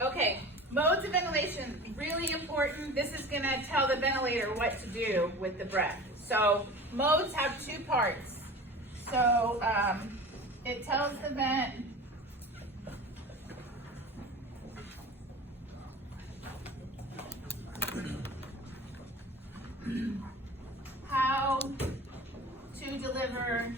Okay, modes of ventilation, really important. This is gonna tell the ventilator what to do with the breath. So modes have two parts. So it tells the vent how to deliver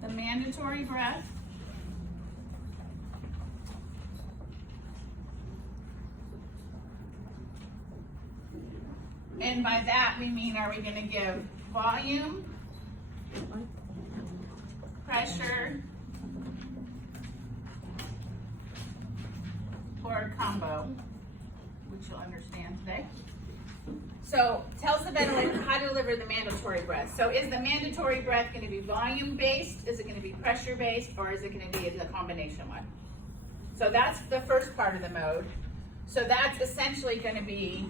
the mandatory breath, and by that we mean, are we going to give volume, pressure, or a combo, which you'll understand today. So tells the ventilator how to deliver the mandatory breath. So is the mandatory breath going to be volume based? Is it going to be pressure based? Or is it going to be the combination one? So that's the first part of the mode. So that's essentially going to be,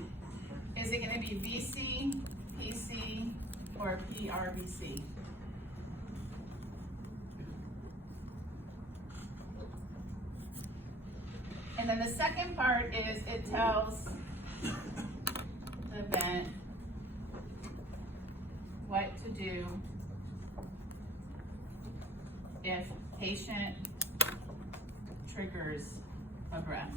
is it going to be VC, PC, or PRVC? And then the second part is it tells the vent what to do if patient triggers a breath.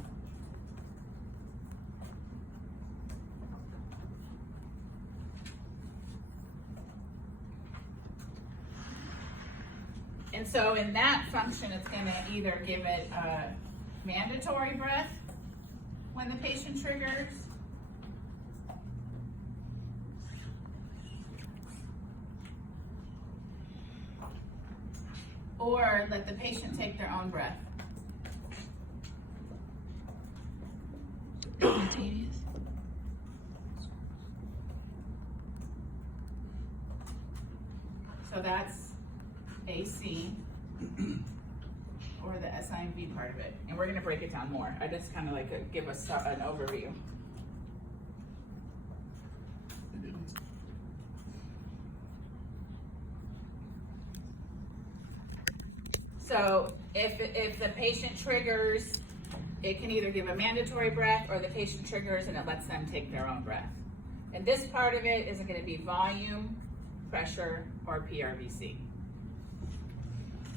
And so in that function, it's going to either give it a mandatory breath when the patient triggers, or let the patient take their own breath. So that's AC, or the SIMV part of it. And we're going to break it down more. I just kind of like to give us an overview. So if the patient triggers, it can either give a mandatory breath, or the patient triggers and it lets them take their own breath. And this part of it is going to be volume, pressure, or PRVC.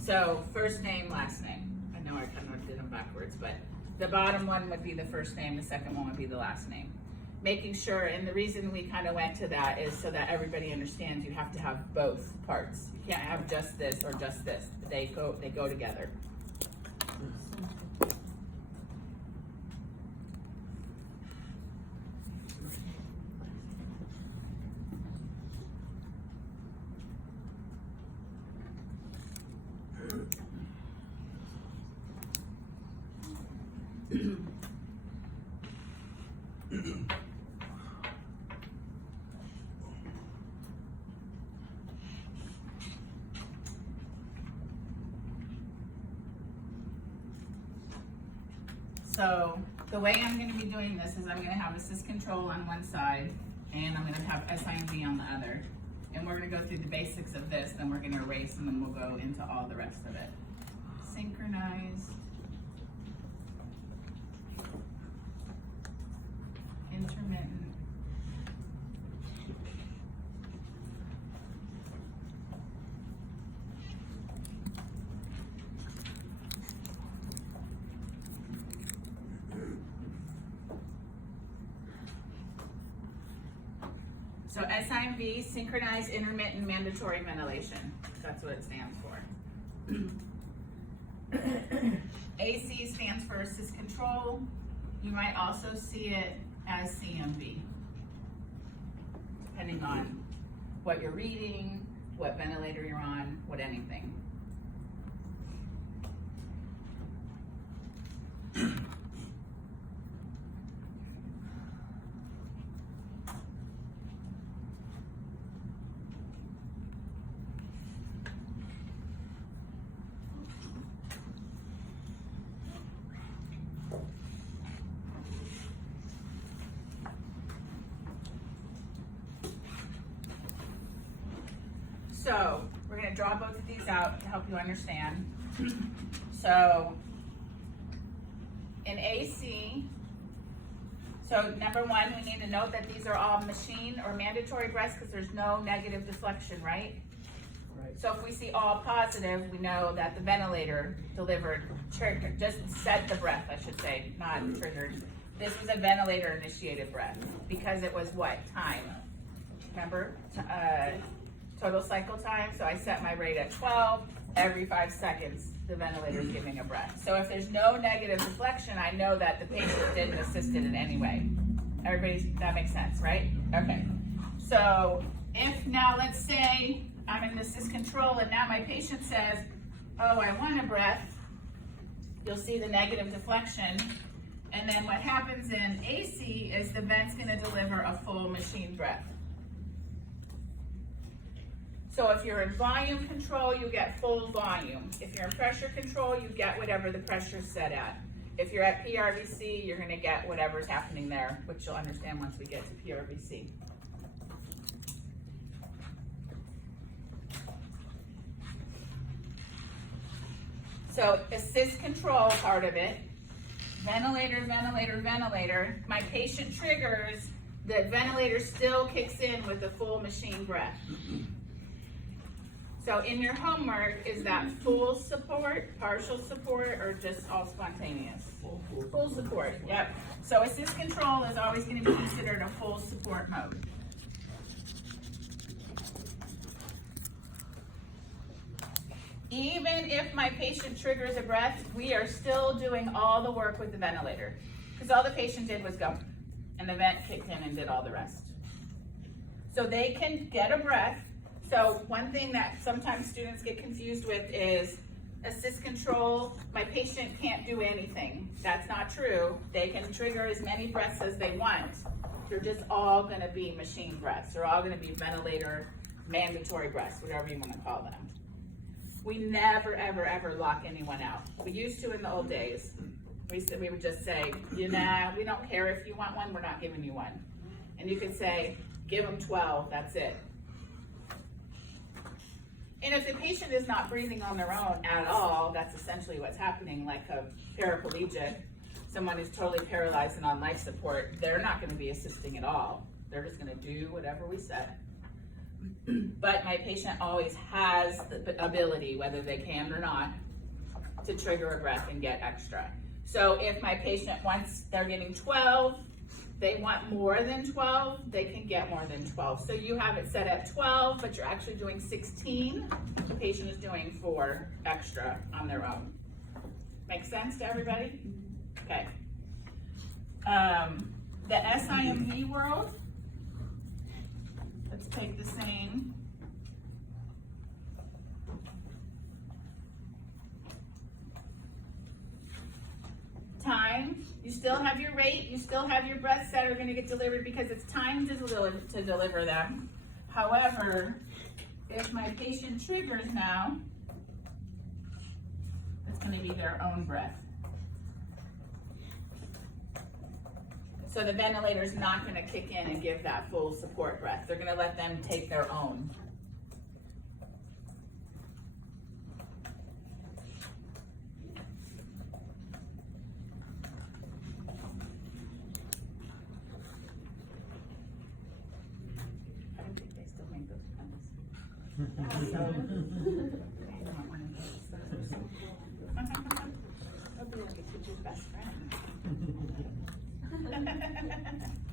So first name, last name. I know I kind of did them backwards, but the bottom one would be the first name, the second one would be the last name. Making sure, and the reason we kind of went to that is so that everybody understands you have to have both parts. You can't have just this or just this. They go together. So the way I'm going to be doing this is I'm going to have assist control on one side, and I'm going to have SIMV on the other. And we're going to go through the basics of this, then we're going to erase, and then we'll go into all the rest of it. Synchronized, intermittent, so SIMV, synchronized intermittent mandatory ventilation. That's what it stands for. AC stands for assist control. You might also see it as CMV, depending on what you're reading, what ventilator you're on, what anything. So we're going to draw both of these out to help you understand. So in AC, so number one, we need to note that these are all machine or mandatory breaths because there's no negative deflection, right? Right. So if we see all positive, we know that the ventilator delivered, triggered, just set the breath, I should say, not triggered. This was a ventilator initiated breath because it was what? Time. Remember? Total cycle time. So I set my rate at 12. Every 5 seconds, the ventilator is giving a breath. So if there's no negative deflection, I know that the patient didn't assist it in any way. That makes sense, right? Okay. So if now, let's say I'm in assist control and now my patient says, oh, I want a breath, you'll see the negative deflection. And then what happens in AC is the vent's gonna deliver a full machine breath. So if you're in volume control, you get full volume. If you're in pressure control, you get whatever the pressure's set at. If you're at PRVC, you're gonna get whatever's happening there, which you'll understand once we get to PRVC. So assist control part of it, ventilator, ventilator, ventilator. My patient triggers, the ventilator still kicks in with the full machine breath. So in your homework, is that full support, partial support, or just all spontaneous? Full support, yep. So assist control is always going to be considered a full support mode. Even if my patient triggers a breath, we are still doing all the work with the ventilator. Because all the patient did was go, and the vent kicked in and did all the rest. So they can get a breath. So one thing that sometimes students get confused with is assist control, my patient can't do anything. That's not true. They can trigger as many breaths as they want. They're just all gonna be machine breaths. They're all gonna be ventilator, mandatory breaths, whatever you wanna call them. We never, ever, ever lock anyone out. We used to in the old days. We would just say, we don't care if you want one, we're not giving you one. And you could say, give them 12, that's it. And if the patient is not breathing on their own at all, that's essentially what's happening, like a paraplegic, someone who's totally paralyzed and on life support, they're not gonna be assisting at all. They're just gonna do whatever we said. But my patient always has the ability, whether they can or not, to trigger a breath and get extra. So if my patient wants, they're getting 12, they want more than 12, they can get more than 12. So you have it set at 12, but you're actually doing 16. The patient is doing 4 extra on their own. Make sense to everybody? Okay. The SIMV world, let's take the same. Time, you still have your rate, you still have your breaths that are going to get delivered because it's time to deliver them. However, if my patient triggers now, it's going to be their own breath. So the ventilator is not going to kick in and give that full support breath. They're going to let them take their own.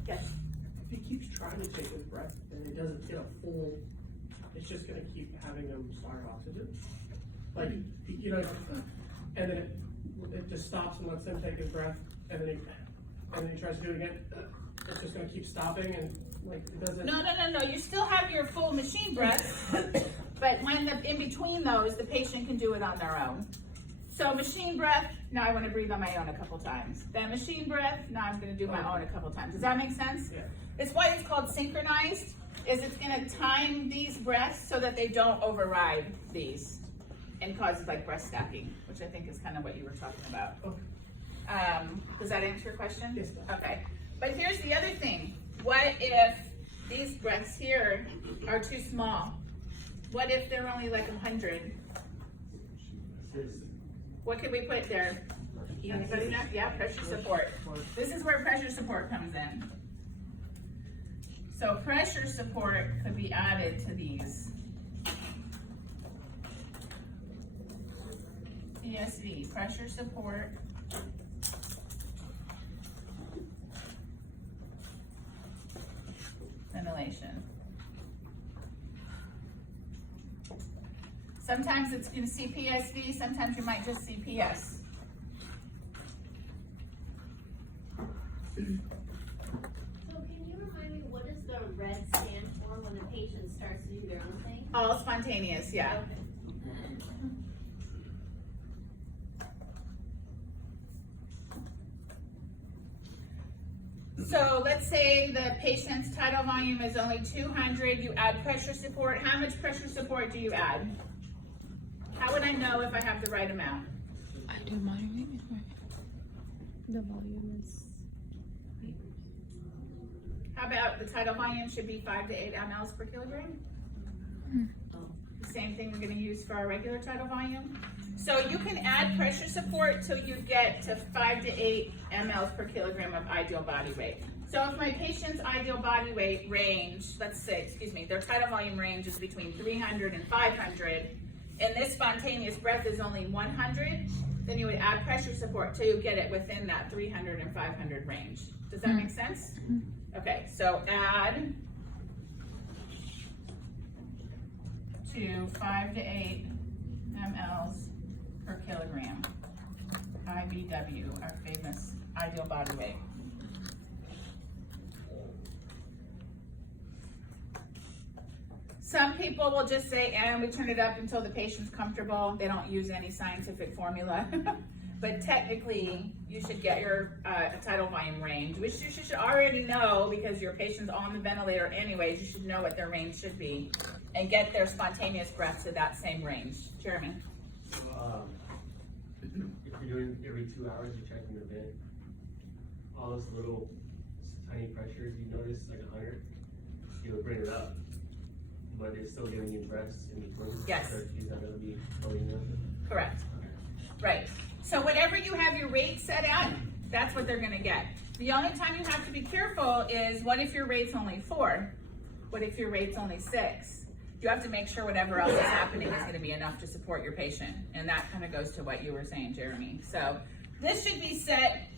Yes. If he keeps trying to take his breath and it doesn't get a full, it's just going to keep having him starve oxygen. Like, and then it just stops and lets him take his breath, and then he tries to do it again. It's just going to keep stopping, and like it doesn't. No. You still have your full machine breath, but when in between those, the patient can do it on their own. So machine breath, now I want to breathe on my own a couple times. Then machine breath, now I'm going to do my own a couple times. Does that make sense? Yeah. It's why it's called synchronized, is it's going to time these breaths so that they don't override these and cause like breath stacking, which I think is kind of what you were talking about. Okay. Does that answer your question? Yes. Okay. But here's the other thing. What if these breaths here are too small? What if they're only like 100? What could we put there? Anybody know? Yeah, pressure support. This is where pressure support comes in. So pressure support could be added to these. PSV, pressure support. Ventilation. Sometimes it's in CPSV, sometimes you might just see PS. So can you remind me, what does the red stand for when the patient starts to do their own thing? All spontaneous, yeah. Okay. So let's say the patient's tidal volume is only 200, you add pressure support. How much pressure support do you add? How would I know if I have the right amount? Ideal volume is right. The volume is. How about the tidal volume should be 5 to 8 mLs per kilogram? The same thing we're gonna use for our regular tidal volume. So you can add pressure support till you get to 5 to 8 mLs per kilogram of ideal body weight. So if my patient's ideal body weight range, let's say, their tidal volume range is between 300 and 500, and this spontaneous breath is only 100, then you would add pressure support till you get it within that 300 and 500 range. Does that make sense? Okay, so add to 5 to 8 mLs per kilogram. IBW, our famous ideal body weight. Some people will just say, and we turn it up until the patient's comfortable. They don't use any scientific formula. But technically, you should get your tidal volume range, which you should already know because your patient's on the ventilator anyways. You should know what their range should be and get their spontaneous breath to that same range. Jeremy? So, if you're doing every 2 hours, you're checking your vent, all those little tiny pressures you notice, like 100, you would bring it up, but it's still giving you breaths in between. Yes. So is that gonna be floating up? Correct. Right. So whatever you have your rate set at, that's what they're gonna get. The only time you have to be careful is what if your rate's only 4? What if your rate's only 6? You have to make sure whatever else is happening is gonna be enough to support your patient. And that kind of goes to what you were saying, Jeremy. So this should be set,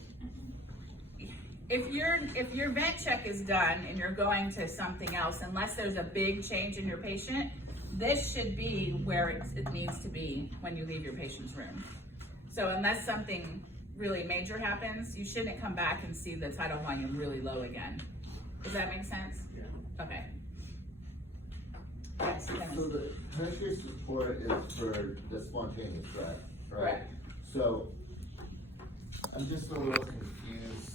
if your vent check is done and you're going to something else, unless there's a big change in your patient, this should be where it needs to be when you leave your patient's room. So unless something really major happens, you shouldn't come back and see the tidal volume really low again. Does that make sense? Yeah. Okay. Yes, Dennis. So the pressure support is for the spontaneous breath, right? Correct. So I'm just a little confused.